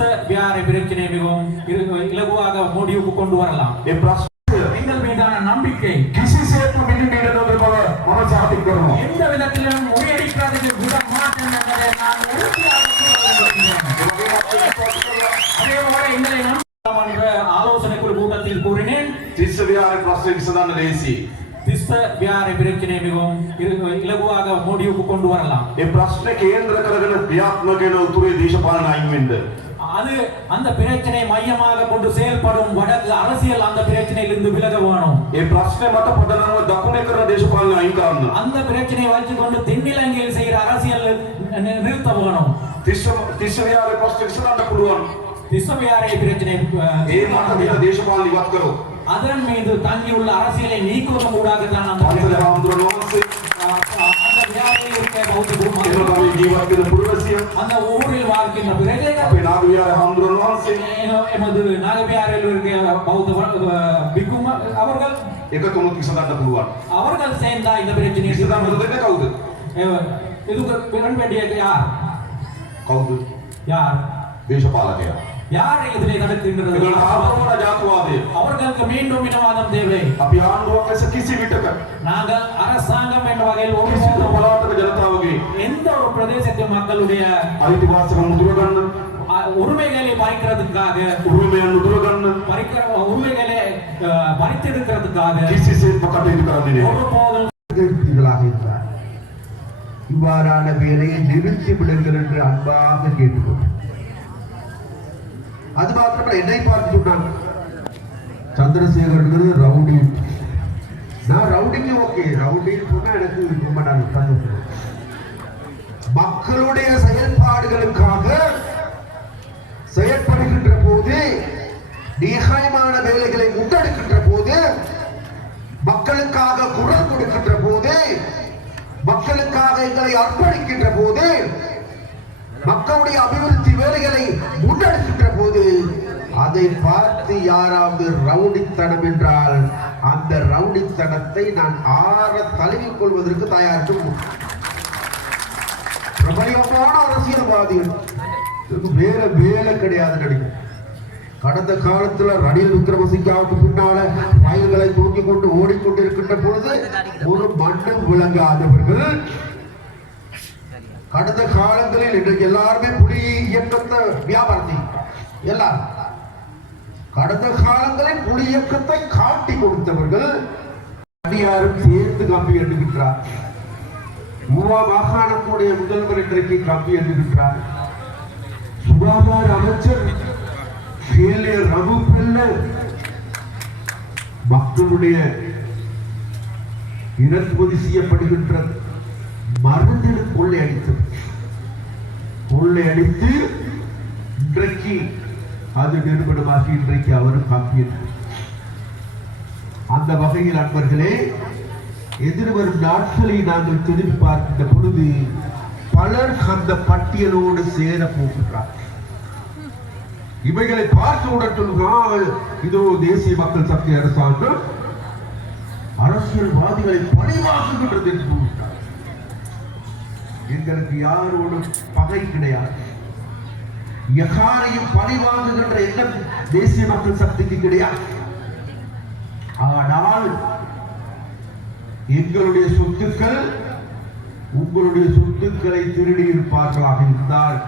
திஸ்ஸ வியார பிரச்சனை மிகவும் இலகுவாக முடிவுக்கு கொண்டு வரலாம். எங்கள் மீதான நம்பிக்கை எந்த விதத்திலும் முறியடிக்காதது விட மாட்டேன் என்பதை நான் உறுதியாக அதேபோல எங்களை என்ற ஆலோசனைக்குழு கூட்டத்தில் கூறினேன். திස්ස විහාරේ ප්‍රශ්න විසඳන්න ලේසි. திஸ்ஸ வியார பிரச்சனை மிகவும் இலகுவாக முடிவுக்கு கொண்டு வரலாம். ඒ ප්‍රශ්න කේන්ද්‍ර කරගෙන ක්‍රියාත්මක වෙන උතුරේ දේශපාලන අයින් වෙන්න. அது அந்த பிரச்சனை மையமாக கொண்டு செயல்படும் வடக்கு அரசியல் அந்த பிரச்சனையிலிருந்து விலக வேணும். ඒ ප්‍රශ්නේ මත පදනම දකුණේ කරන දේශපාලන අයින් කරන්න. அந்த பிரச்சனையை வச்சு கொண்டு தென்னிலங்கையில் செய்கிற அரசியல் நிறுத்த வேணும். තිස්ස විහාරේ ප්‍රශ්න විසඳන්න පුළුවන්. திஸ்ஸ வியாரை பிரச்சனை ඒ මත දින දේශපාලන ඉවත් කරොත් அதன் மீது தங்கியுள்ள அரசியலை நீக்குவதன் ஊடாக தான் அந்த வியாரையில் இருக்க பௌத்த அந்த ஊரில் வாழ்கின்ற பிரஜைகள் எமது நாகவியாரில் இருக்க பௌத்த பிக்கும் அவர்கள் அவர்கள் சேர்ந்தா இந்த பிரச்சனை இதுக்கு வேண்டிய யார் யார் දේශපාලකයා யார் இதிலே நடக்கின்றது அவர்களுக்கு மீண்டும் இனவாதம் தேவை. අපි ආණ්ඩුවක් ලෙස කිසි විටක நாங்கள் அரசாங்கம் என்ற வகையில் කිසිදු පළාතක ජනතාවගේ எந்த ஒரு பிரதேசத்து மக்களுடைய අයිතිවාසිකම් උදුර ගන්න உரிமைகளை பறிக்கிறதுக்காக උරුමයන් උදුර ගන්න பறிக்கிற உரிமைகளை பறித்தெடுக்கிறதுக்காக කිසිසේත්ම කටයුතු කරන්නේ නැහැ. ஒருபோதும் இருக்கிறார். இவ்வாறான வேலையை நிறுத்தி விடுங்கள் என்று அன்பாக கேட்டுக்கொண்டு அது மாத்திரமல்ல என்னை பார்த்து சொன்னாங்க சந்திரசேகர் ரவுடி. நான் ரவுடிக்கு ஓகே, ரவுடின்னு சொன்னா எனக்கு ரொம்ப நான் சந்தோஷம். மக்களுடைய செயல்பாடுகளுக்காக செயல்படுகின்ற போது நியாயமான வேலைகளை முன்னெடுக்கின்ற போது மக்களுக்காக குரல் கொடுக்கின்ற போது மக்களுக்காக எங்களை அர்ப்பணிக்கின்ற போது மக்களுடைய அபிவிருத்தி வேலைகளை முன்னெடுக்கின்ற போது அதை பார்த்து யாராவது ரவுடித்தனம் என்றால் அந்த ரவுடித்தனத்தை நான் ஆற தழுவிக் கொள்வதற்கு தயாரித்து பிரபலமான அரசியல்வாதிகள் வேற வேலை கிடையாது நடிக்கும். கடந்த காலத்துல ரணில் விக்ரமசிங்காவுக்கு பின்னால வயல்களை தூக்கி கொண்டு ஓடிக்கொண்டிருக்கின்ற பொழுது ஒரு மண்ணும் விளங்காதவர்கள் கடந்த காலங்களில் இன்றைக்கு எல்லாருமே புலி இயக்கத்தை வியாபாரத்தை எல்லாரும் கடந்த காலங்களில் புலி இயக்கத்தை காட்டி கொடுத்தவர்கள் அடியாரும் சேர்த்து கம்பி எண்ணுகின்றார். மூவா மாகாணத்துடைய முதல்வர் இன்றைக்கு கம்பி எண்ணுகின்றார். சுகாதார அமைச்சர் ரவு பிள்ளை மக்களுடைய இறக்குமதி செய்யப்படுகின்ற மருந்தில் கொள்ளையடித்து இன்றைக்கு அது நிறுவனமாகி இன்றைக்கு அவரும் காப்பியது. அந்த வகையில் அன்பர்களே எதிர்வரும் நாட்களை நாங்கள் திரும்பி பார்க்கின்ற பொழுது பலர் அந்த பட்டியலோடு சேர போகின்றார். இவைகளை பார்த்தவுடன் சொல்கிறால் இதோ தேசிய மக்கள் சக்தி அரசாங்கம் அரசியல்வாதிகளை பழிவாக்குகின்றது என்று சொல்கிறார். எங்களுக்கு யாரோடும் பகை கிடையாது. யாரையும் பழிவாங்குகின்ற எண்ணம் தேசிய மக்கள் சக்திக்கு கிடையாது. ஆனால் எங்களுடைய சொத்துக்கள் உங்களுடைய சொத்துக்களை திருடி இருப்பார்களாக இருந்தால்,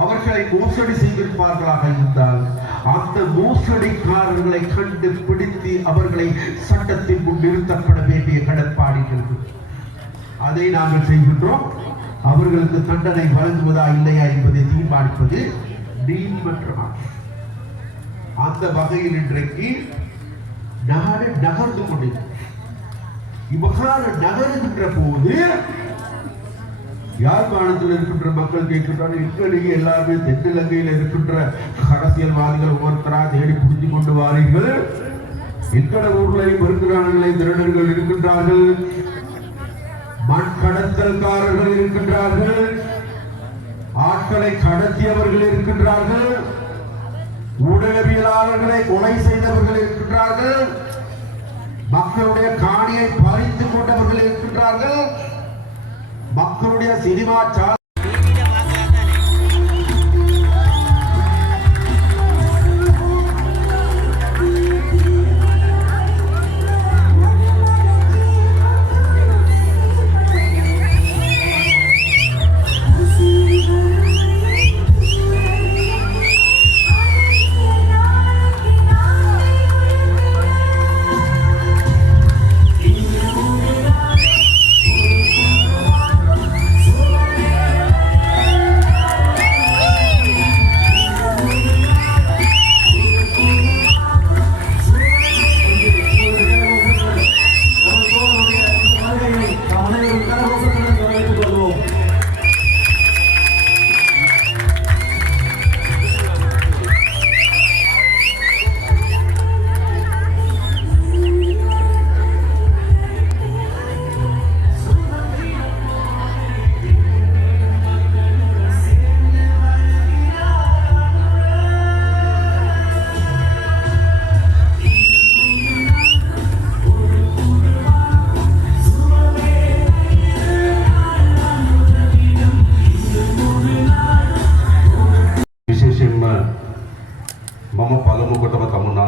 அவர்களை மோசடி செய்திருப்பார்களாக இருந்தால், அந்த மோசடிக்காரர்களை கண்டுபிடித்து அவர்களை சட்டத்தின் முன் நிறுத்தப்பட வேண்டிய கடப்பாடுகள் அதை நாங்கள் செய்கின்றோம். அவர்களுக்கு தண்டனை வழங்குவதா இல்லையா என்பதை தீர்மானிப்பது நீதிமன்றமாகும். அந்த வகையில் இன்றைக்கு நாடு நகர்ந்து கொண்டிருக்கிறது. இவ்வாறு நகர்கின்ற போது யாழ்ப்பாணத்தில் இருக்கின்ற மக்கள் கேட்கின்றார்கள், எங்களிலேயே எல்லாருமே தென்னிலங்கையில் இருக்கின்ற அரசியல்வாதிகள் ஒவ்வொருத்தரா தேடி புரிஞ்சு கொண்டு வாரீர்கள். எங்கட ஊர்களையும் இருக்கிறார்களே திருடர்கள் இருக்கின்றார்கள், மண் கடத்தல்காரர்கள் இருக்கின்றார்கள், ஆட்களை கடத்தியவர்கள் இருக்கின்றார்கள், ஊடகவியலாளர்களை கொலை செய்தவர்கள் இருக்கின்றார்கள், மக்களுடைய காணியை பறித்துக் கொண்டவர்கள் இருக்கின்றார்கள், மக்களுடைய சினிமா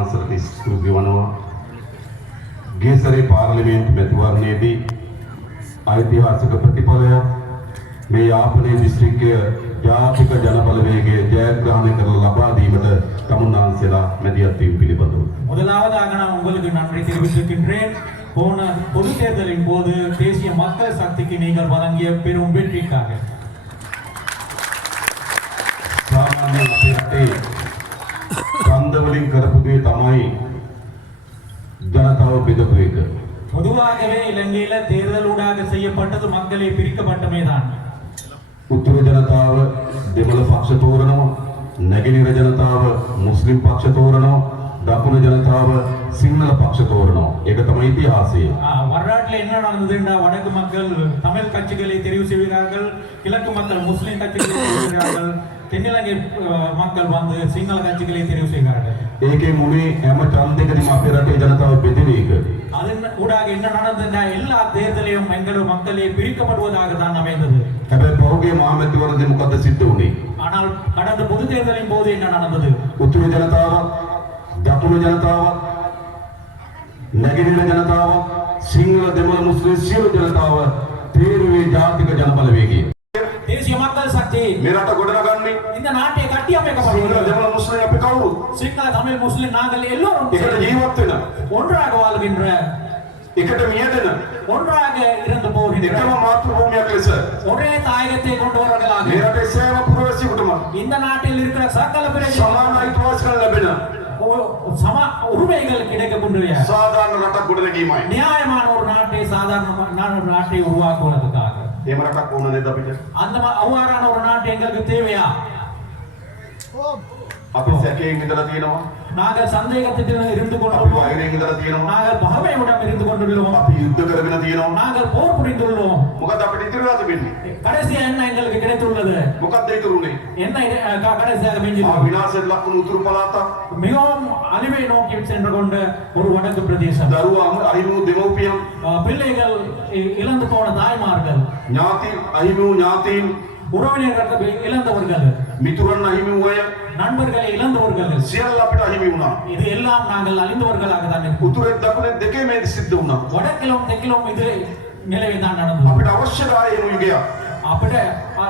වහන්සේට ස්තුති වනවා. ගේසරේ පාර්ලිමේන්තු මැතිවරණයේදී ඓතිහාසික ප්‍රතිඵලය මේ යාපනයේ දිස්ත්‍රික්කය ජාතික ජනබලවේගයේ ජයග්‍රහණය කරලා ලබා දීමට තමුන්නාන්සේලා මැදිහත් වීම පිළිබඳව முதலாவதாக நான் உங்களுக்கு நன்றி தெரிவித்திருக்கின்றேன். போன பொது தேர்தலின் போது தேசிய மக்கள் சக்திக்கு நீங்கள் வழங்கிய பெரும் வெற்றிக்காக. සාමාන්‍යයෙන් අපේ රටේ කන්ද වලින් කරපු දේ තමයි ජනතාව බෙදපු එක. பொதுவாகவே இலங்கையில தேர்தலூடாக செய்யப்பட்டது மக்களை பிரிக்கப்பட்டமைதான். උතුරු ජනතාව දෙමළ පක්ෂ තෝරනවා, නැගෙනහිර ජනතාව මුස්ලිම් පක්ෂ තෝරනවා, දකුණු ජනතාව සිංහල පක්ෂ තෝරනවා. ඒක තමයි ඉතිහාසය. வரலாற்றில் என்ன நடந்ததுன்னா வடக்கு மக்கள் தமிழ் கட்சிகளை தெரிவு செய்கிறார்கள், கிழக்கு மக்கள் முஸ்லிம் கட்சிகளை தெரிவு செய்கிறார்கள், தென்னிலங்கை மக்கள் வந்து சிங்கள கட்சிகளை தெரிவு செய்கிறார்கள். ඒකේ මුනේ හැම ඡන්දයකදීම අපේ රටේ ජනතාව බෙදෙන එක. அதன் ஊடாக என்ன நடந்ததுன்னா எல்லா தேர்தலையும் எங்கள் மக்களை பிரிக்கப்படுவதாக தான் அமைந்தது. හැබැයි පහුගිය මහමැතිවරණදී මොකද සිද්ධ වුනේ? ஆனால் கடந்த பொது தேர்தலின் போது என்ன நடந்தது? උතුරු ජනතාව, දකුණු ජනතාව, නැගෙනහිර ජනතාව, සිංහල දෙමළ මුස්ලිම් සියලු ජනතාව තේරුවේ ජාතික ජනබලවේගය. தேசிய மக்கள் சக்தி මේ රට ගොඩනගන්නේ இந்த நாட்டை கட்டி සිංහල அமைக்கப்படுகிறது. දෙමළ මුස්ලිම් අපි කවුරුත් சிங்கள தமிழ் முஸ்லிம் நாங்கள் எல்லோரும் එකට ජීවත් වෙන, ஒன்றாக வாழ்கின்ற, එකට මියදෙන, ஒன்றாக இருந்து போகின்ற, එකම මාතෘ භූමියක් ලෙස ஒரே தாயகத்தை கொண்டவர்களாக මේ රටේ සෑම පුරවැසියෙකුටම இந்த நாட்டில் இருக்கிற சகல பிரஜைகளும் සමාන අයිතිවාසිකම් ලැබෙන சம உரிமைகள் கிடைக்கக்கூடிய සාධාරණ රටක් ගොඩනැගීමයි. நியாயமான ஒரு நாட்டை சாதாரணமான ஒரு நாட்டை உருவாக்குவதற்காக එහෙම රටක් ඕන නේද අපිට? அந்த அவ்வாறான ஒரு நாட்டு எங்களுக்கு தேவையா? අපි සැකයෙන් ඉඳලා තියෙනවා, நாங்கள் சந்தேகத்தில் இருந்து අපි கொண்டுள்ளோம், වෛරයෙන් ඉඳලා තියෙනවා, நாங்கள் பகைமையுடன் இருந்து கொண்டுள்ளோம், අපි යුද්ධ කරගෙන තියෙනවා. நாங்கள் போர் புரிந்துள்ளோம். මොකද අපිට ඉතිරිලා තිබෙන්නේ? கடைசியா என்ன எங்களுக்கு கிடைத்துள்ளது? මොකක්ද ඉතුරුනේ? என்ன கடைசியாக மிஞ்சி විනාශයට ලක් වුණු උතුරු පළාතක්, மிகவும் அழிவை நோக்கி சென்று கொண்ட ஒரு வடக்கு பிரதேசம். දරුවා අහිමි වූ දෙමව්පියන්, பிள்ளைகள் இழந்து போன தாய்மார்கள், ඥාතීන් අහිමි වූ ඥාතීන්, உறவினர்கள் இழந்தவர்கள், මිතුරන් අහිමි වූ අය நண்பர்களை இழந்தவர்கள், සියල්ල අපිට අහිමි වුණා. இது எல்லாம் நாங்கள் அழிந்தவர்களாக தான் இருக்கிறோம். උතුරේ දකුණේ දෙකේ මේ සිද්ධ වුණා. வடக்கிலும் தெற்கிலும் இது நிலவைதான் நடந்தது. අපිට අවශ්‍ය කාලේ යුගයක්. அப்படி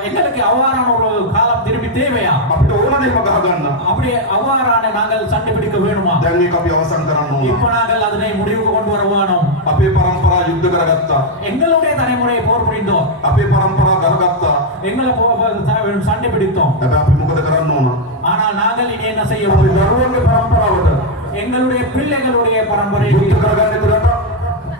எங்களுக்கு அவ்வாறான ஒரு காலம் திரும்பி தேவையா? අපිට ඕන දෙයක් ගහ ගන්න. அப்படி அவ்வாறான நாங்கள் சண்டை பிடிக்க வேணுமா? දැන් මේක අපි අවසන් කරන්න ඕන. இப்ப நாங்கள் அதனை முடிவுக்கு கொண்டு வர வேணும். අපේ පරම්පරා යුද්ධ කරගත්තා. எங்களுடைய தலைமுறையை போர் புரிந்தோம், අපේ පරම්පරා ගහගත්තා. எங்களை சண்டை பிடித்தோம். හැබැයි අපි මොකද කරන්න ඕන? ஆனால் நாங்கள் இனி என்ன செய்ய අපි வேண்டும்? දරුවන්ගේ පරම්පරාවට எங்களுடைய பிள்ளைகளுடைய பரம்பரைக்கு යුද්ධ කරගන්න දුරට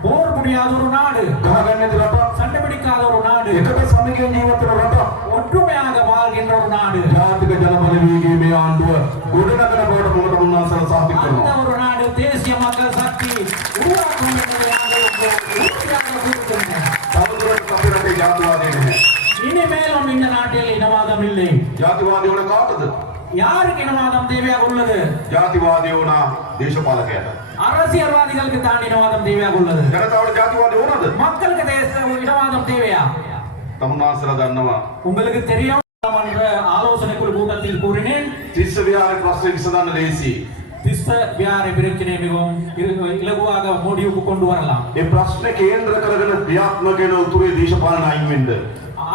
போர் புரியாத ஒரு நாடு, ගහගන්න දුරට சண்டை பிடிக்காத ஒரு நாடு, එකට සමගියෙන් ජීවත් වෙන රට ஒற்றுமையாக வாழ்கின்ற ஒரு நாடு, ජාතික ජනබලවේගයේ මේ ආණ්ඩුව ගොඩනගන බවට මොකට මුන්නාසල සාතික அந்த කරනවා. ஒரு நாடு தேசிய மக்கள் சக்தி உருவாக்கும் என்பதை நாங்கள் உறுதியாக கூறுகின்றோம். තවදුරටත් අපේ රටේ ජාතිවාදය නැහැ. இனிமேலும் இந்த நாட்டில் இனவாதம் இல்லை. ජාතිවාදය වුණ කාටද? யாருக்கு இனவாதம் தேவையாக உள்ளது? ජාතිවාදය වුණ දේශපාලකයාට. அரசியல்வாதிகளுக்கு தான் இனவாதம் தேவையாக உள்ளது. ජනතාවට ජාතිවාදය ඕනද? மக்களுக்கு இனவாதம் தேவையா? තමුන්නාසලා දන්නවා. உங்களுக்கு தெரியும், என்ற ஆலோசனை குழு கூட்டத்தில் கூறினேன், තිස්ස විහාරේ ප්‍රශ්නේ විසඳන්න ලේසි. திஸ்ஸ வியாரை பிரச்சனை மிகவும் இலகுவாக முடிவுக்கு கொண்டு வரலாம். ඒ ප්‍රශ්නේ කේන්ද්‍ර කරගෙන ක්‍රියාත්මක වෙන උතුරේ දේශපාලන අයින් වෙන්න.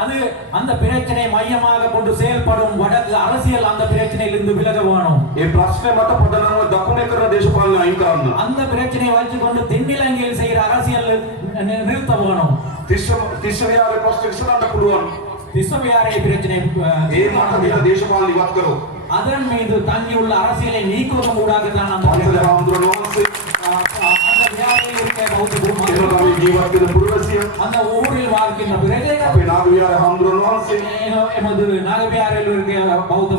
அது அந்த பிரச்சனை மையமாக கொண்டு செயல்படும் வடக்கு அரசியல் அந்த பிரச்சனையிலிருந்து விலக வேணும். ඒ ප්‍රශ්නේ මත පදනම දකුණේ කරන දේශපාලන අයින් කරන්න. அந்த பிரச்சனையை வச்சுக்கொண்டு தென்னிலங்கையில் செய்கிற அரசியல் நிறுத்த வேணும். තිස්ස විහාරේ ප්‍රශ්නේ විසඳන්න පුළුවන්. திஸ்ஸ வியாரை பிரச்சனை ඒ මත දින දේශපාලන ඉවත් කරොත් அதன் மீது தங்கியுள்ள அரசியலை நீக்குவதன் ஊடாகத்தான் அந்த පන්සල හාමුදුරුවෝ වහන්සේ அந்த வியாரையில் இருக்க பௌத்த එම குருமார்கள், තමයි ජීවත් වෙන පුරවැසියන් அந்த ஊரில் வாழ்கின்ற பிரஜைகள், අපේ නාග විහාරේ හාමුදුරුවෝ වහන්සේ எமது நாகவியாரில் இருக்க பௌத்த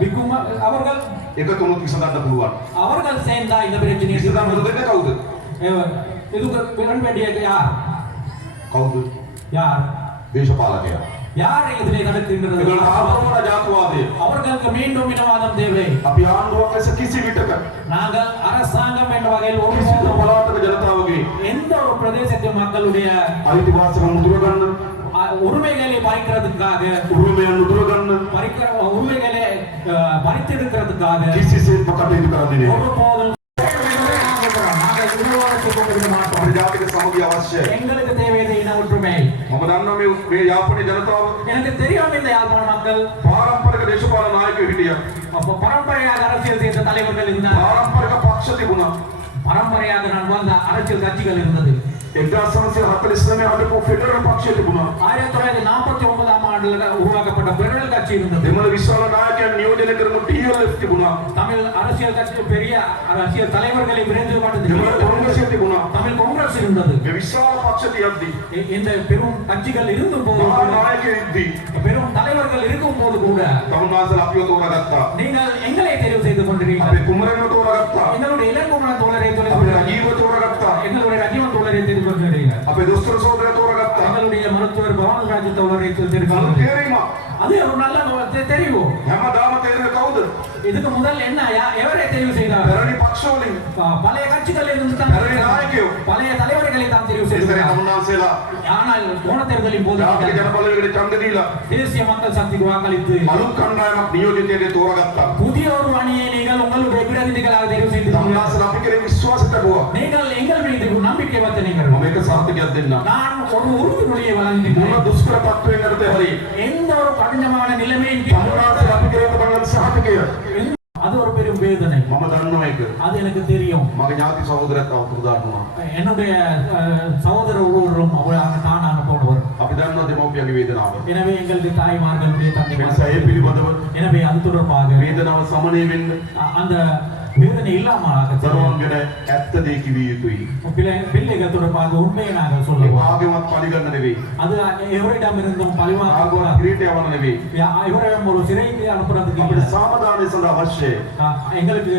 பிக்குமா அவர்கள் එකතුමුත් විසඳන්න පුළුවන්. அவர்கள் சேர்ந்தா இந்த பிரச்சனையை විසඳන්න දෙන්නේ කවුද? இதுக்கு வேண்டிய யார்? කවුද? யார்? දේශපාලකයා. யார் இதனை தடுக்கின்றது? ඒගොල්ලෝ ආපරවන ජාතිවාදය. அவர்களுக்கு மீண்டும் இனவாதம் தேவை. අපි ආණ්ඩුවක් ලෙස කිසි විටක நாங்கள் அரசாங்கம் என்ற வகையில் කිසිදු ஒருபோதும் පළාතක ජනතාවගේ எந்த ஒரு பிரதேசத்து மக்களுடைய අයිතිවාසිකම් මුදුර ගන්න, உரிமைகளை பறிக்கிறதுக்காக උරුමයන් මුදුර ගන්න, உரிமைகளை பறித்தெடுக்கிறதுக்காக කිසිසේත්ම කටයුතු කරන්නේ නැහැ. ஒருபோதும் நாங்கள் உருவாக்கி கொண்டிருக்க மாட்டோம். අපේ ජාතික සමගිය අවශ්‍යයි. எங்களுக்கு தேவையான இன ஒற்றுமை. මම දන්නවා මේ යාපනයේ ජනතාව எனக்கு தெரியும் இந்த யாழ்ப்பாண மக்கள் පාරම්පරික දේශපාලන නායකයෝ හිටියා. அப்போ பரம்பரையாக அரசியல் செய்த தலைவர்கள் இருந்தார். පාරම්පරික පක්ෂ තිබුණා. பரம்பரையாக நான் வந்த அரசியல் கட்சிகள் இருந்தது. 1949 හදපු ෆෙඩරල් පක්ෂය තිබුණා. 1949ஆம் ஆண்டுல உருவாக்கப்பட்ட பெடரல் கட்சி இருந்தது. දෙමළ විශාල නායකයන් නියෝජනය කරමු TLF තිබුණා. தமிழ் அரசியல் கட்சி பெரிய அரசியல் தலைவர்களை விரைந்து දෙමළ කොංග්‍රසය තිබුණා. தமிழ் காங்கிரஸ் இருந்தது. මේ විශාල පක්ෂ තියද්දී இந்த பெரும் கட்சிகள் இருந்தும் போது මහා නායකයෝ ඉද්දී பெரும் தலைவர்கள் இருக்கும் போது கூட තමුන්වහන්සේලා අපිව තෝරාගත්තා. நீங்கள் எங்களை தெரிவு செய்து கொண்டிருக்கிறீர்கள். අපේ කුමරන්ව තෝරාගත්තා. எங்களுடைய இளங்குமரன் தோழரை අපේ தெரிவு රජීව තෝරාගත්තා. எங்களுடைய ரஜீவன் தோழரை தெரிவு கொண்டிருக்கிறீர்கள். අපේ දොස්තර සහෝදරය තෝරාගත්තා. எங்களுடைய மருத்துவர் பவன்ராஜ் தோழரை தெரிவு කලු கொண்டிருக்கிறீர்கள். තේරීමක්. அது ஒரு நல்ல தெரிவு. හැමදාම තේරෙන්නේ කවුද? இதுக்கு முதல் என்ன எவரை தெரிவு செய்தார்? පැරණි පක්ෂවලින් பழைய கட்சிகளில் இருந்து தான் පැරණි නායකයෝ. பழைய தலைவர்களை தான் தெரிவு ඒ සැරේ செய்தார். තමුන්වහන්සේලා ஆனால் போன தேர்தலின் போது ජාතික ජන බලවේගයට ඡන්ද දීලා தேசிய மக்கள் சக்திக்கு வாக்களித்து අලුත් කණ්ඩායමක් නියෝජිතයෙක් තෝරාගත්තා. புதிய ஒரு அணியை நீங்கள் உங்களுடைய பிரதிநிதிகளாக தெரிவு செய்து තමුන්වහන්සේලා අපි කෙරේ විශ්වාස ලැබුවා. நீங்கள் எங்கள் மீது நம்பிக்கை வைத்தீர்கள். මම එක සාර්ථකයක් දෙන්නම්. நான் ஒரு உறுதிமொழியை මොන வழங்குகிறேன். දුෂ්කර තත්ත්වයෙන් යටතේ හරි எந்த ஒரு கடினமான நிலைமையின் තමුන්වහන්සේලා අපි කෙරේ බලන සහතිකය அது ஒரு பெரும் வேதனை. මම දන්නවා ඒක. அது எனக்கு தெரியும். මගේ ඥාති සහෝදරයත් අවුරුදානවා. என்னுடைய சகோதரர் ஒருவரும் அவராக தான் அனுப்பவர். අපි දන්නවා දෙමව්පියන්ගේ වේදනාව. எனவே எங்களுக்கு தாய்மார்களுடைய ඒ නිසා ඒ தந்தை පිළිබඳව எனவே அது தொடர்பாக වේදනාව සමනය වෙන්න அந்த வேதனை இல்லாமல் දරුවන් ගැන ඇත්ත දේ කිවිය යුතුයි. பிள்ளைகள் தொடர்பாக உண்மையை நாங்கள் ඒ சொல்லுவோம். ආගමත් පරිගන්න නෙවෙයි. அது எவரிடமிருந்தும் பழிவாங்க ආගමත් කිරීට යවන්න නෙවෙයි. இவரையும் ஒரு சிறைக்கு அனுப்புறதுக்கு අපිට இல்லை. සාමදානය සඳහා අවශ්‍යයි. எங்களுக்கு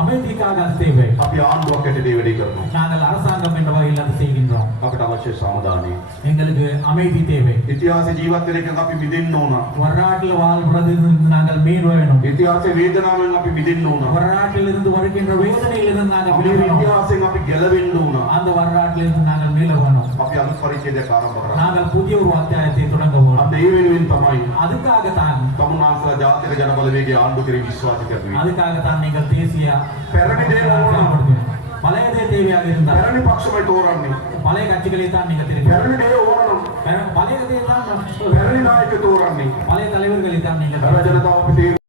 அமைதிக்காக அது தேவை. අපි ආණ්ඩුවක් ඇටේ වැඩි කරනවා. நாங்கள் அரசாங்கம் என்ற வகையில் அதை செய்கின்றோம். අපට අවශ්‍ය සාමදානය. எங்களுக்கு அமைதி தேவை. ඉතිහාසයේ ජීවත් වෙන එකෙන් අපි මිදෙන්න ඕන. வரலாற்றில் வாழ்வதிலிருந்து நாங்கள் மீள் வேணும். ඉතිහාසයේ වේදනාවෙන් අපි මිදෙන්න ඕන. வரலாற்றில் இருந்து வருகின்ற வேதனையிலிருந்து நாங்கள் අපේ மீள வேணும். ඉතිහාසයෙන් අපි ගැලවෙන්න ඕන. அந்த வரலாற்றில் இருந்து நாங்கள் மீள வேணும். අපි අලුත් පරිච්ඡේදයක් ආරම්භ කරා. நாங்கள் புதிய ஒரு அத்தியாயத்தை தொடங்க வேணும். අන්න ඒ වෙනුවෙන් තමයි அதுக்காகத்தான் තමුන්වහන්සේලා ජාතික ජන බලවේගයේ ආණ්ඩු කෙරෙහි විශ්වාස කරන්නේ. அதுக்காகத்தான் நீங்கள் தேசிய පැරණි දේ ඕන. பழையதே தேவையாக இருந்தால் පැරණි පක්ෂමයි තෝරන්නේ. பழைய கட்சிகளை தான் நீங்கள் தெரியும். පැරණි දේ ඕන. பழையதை தான் පැරණි නායක තෝරන්නේ. பழைய தலைவர்களை தான் நீங்கள் රට ජනතාව අපිට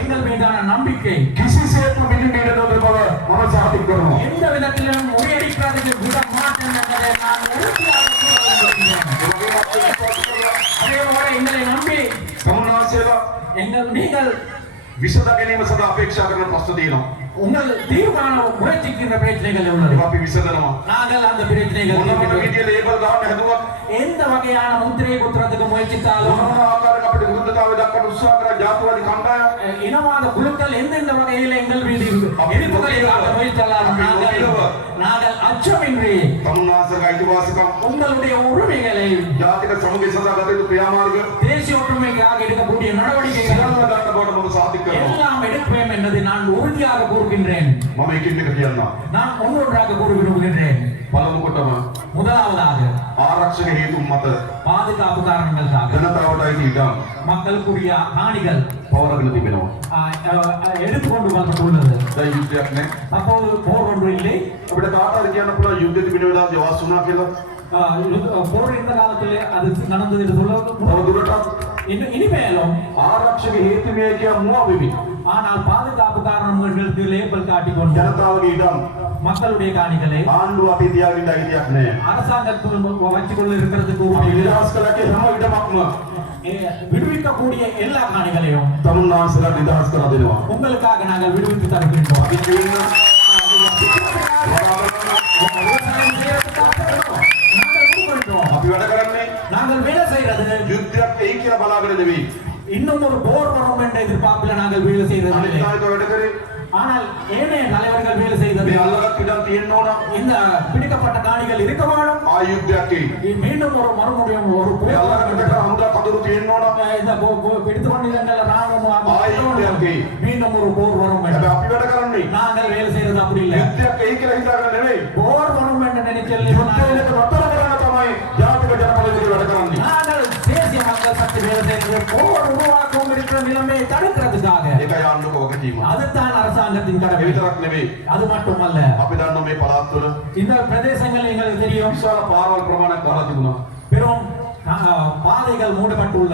எங்கள் மீதான நம்பிக்கை කිසිසේත්ම මිදින්න ඉඩ නොදෙන බව මම සාතික කරනවා. எந்த விதத்திலும் முறியடிக்காதது விட மாட்டேன் என்பதை நான் உறுதியாக கூற விரும்புகிறேன். அதேபோல எங்களை நம்பி තමුන්වහන්සේලා நீங்கள் විසඳ ගැනීම සඳහා අපේක්ෂා කරන ප්‍රශ්න තියෙනවා. உங்கள் தீர்மான முயற்சிக்கின்ற பிரச்சனைகள் உள்ளது. ඒවා අපි විසඳනවා. நாங்கள் அந்த பிரச்சனைகள் මොනම தீர்க்கின்றோம். විදිය ලේබල් දාන්න හැදුවත් எந்த வகையான முத்திரையை குத்துறதுக்கு முயற்சித்தாலும் මොනම ආකාරයක අපිට විරුද්ධතාවය දක්වන්න උත්සාහ කරන ජාතිවාදී කණ්ඩායම් இனவாத குழுக்கள் எந்தெந்த வகையில் எங்கள் மீது எதிர்ப்புகளை காட்ட முயற்சித்தாலும் நாங்கள் அச்சமின்றி තමුන්වහන්සේලා අයිතිවාසිකම් உங்களுடைய உரிமைகளை ජාතික සමගිය සඳහා ගත යුතු ක්‍රියාමාර්ග தேசிய ஒற்றுமைக்காக எடுக்கக்கூடிய நடவடிக்கைகள் සියල්ල ගන්න බවට මම සාතික කරනවා. எல்லாம் எடுப்பேன் என்பதை நான் உறுதியாக கூறுகின்றேன். මම එකින් එක කියන්නම්. நான் ஒன்றொன்றாக கூற விரும்புகின்றேன். පළමු කොටම முதலாவதாக ආරක්ෂක හේතුන් මත பாதுகாப்பு காரணங்களுக்காக ජනතාවට අයිති ඉඩම් மக்களுக்குரிய காணிகள் පවරගෙන තිබෙනවා. எடுத்துக்கொண்டு வரப்பட்டுள்ளது. දැන් යුද්ධයක් නැහැ. அப்போது போர் ஒன்று இல்லை. අපිට කාටද කියන්න පුළුවන් යුද්ධ තිබෙන වෙලාවට යවස් වුණා කියලා? போர் இருந்த காலத்திலே அது நடந்தது என்று சொல்ல තවදුරටත් இனிமேலும் ආරක්ෂක හේතුමය කිය මුව වෙමි. ஆனால் பாதுகாப்பு காரணங்களுக்கு லேபிள் காட்டிக்கொண்டு ජනතාවගේ ඉඩම් மக்களுடைய காணிகளை ආණ්ඩුව අපේ තියාගෙන අයිතියක් නැහැ. அரசாங்கத்தில் வச்சுக்கொள்ள இருக்கிறதுக்கு අපි உரிய විලාස් කළකේ හැම ඉඩමක්ම விடுவிக்கக்கூடிய எல்லா காணிகளையும் තමුන්වහන්සේලා නිදහස් කරලා දෙනවා. உங்களுக்காக நாங்கள் விடுவித்து தருகின்றோம். අපි කියන விவசாயம் செய்யறதுக்காக நாங்கள் விடுவிக்கின்றோம். අපි වැඩ කරන්නේ நாங்கள் வேலை செய்யறது යුද්ධයක් එයි කියලා බලාගෙන නෙවෙයි. இன்னும் ஒரு போர் வரும் என்ற எதிர்பார்ப்பில் நாங்கள் வேலை செய்யறது අනිත් இல்லை. ආයත වැඩ කරේ ஆனால் ஏனைய தலைவர்கள் வேலை செய்தது මේ අල්ලගත් ඉඩම් තියෙන්න ඕන. இந்த பிடிக்கப்பட்ட காணிகள் இருக்க வேணும். ආයුද්ධයක් එයි. மீண்டும் ஒரு மறுபடியும் ஒரு මේ போர் අල්ලගත් ඉඩම් හමුදා කඳුරු තියෙන්න ඕන. இந்த பிடித்துக்கொண்டிருந்த ආයුධයක් மீண்டும் ஒரு போர் வரும் හැබැයි අපි වැඩ කරන්නේ நாங்கள் வேலை செய்யறது அப்படி இல்லை. යුද්ධයක් එයි කියලා හිතාගෙන නෙවෙයි. போர் வரும் என்று நினைச்சல் යුද්ධයක නතර කරන්න තමයි ජාතික ජන බලවේගය වැඩ කරන්නේ. நாங்கள் தேசிய மக்கள் சக்தி வேலை செய்யறது இந்த போர் உருவாக்கம் இருக்கிற நிலைமையை தடுக்கிறதுக்காக ඒකයි ආණ්ඩුවක වගකීම. அதுதான் அரசாங்கத்தின் ඒ கடமை. විතරක් නෙවෙයි. அது மட்டுமல்ல, අපි දන්න මේ පළාත් තුළ இந்த பிரதேசங்கள் எங்களுக்கு தெரியும் විශාල පාරවල් ප්‍රමාණයක් දාලා තිබුණා. பெரும் பாதைகள் மூடப்பட்டுள்ளன.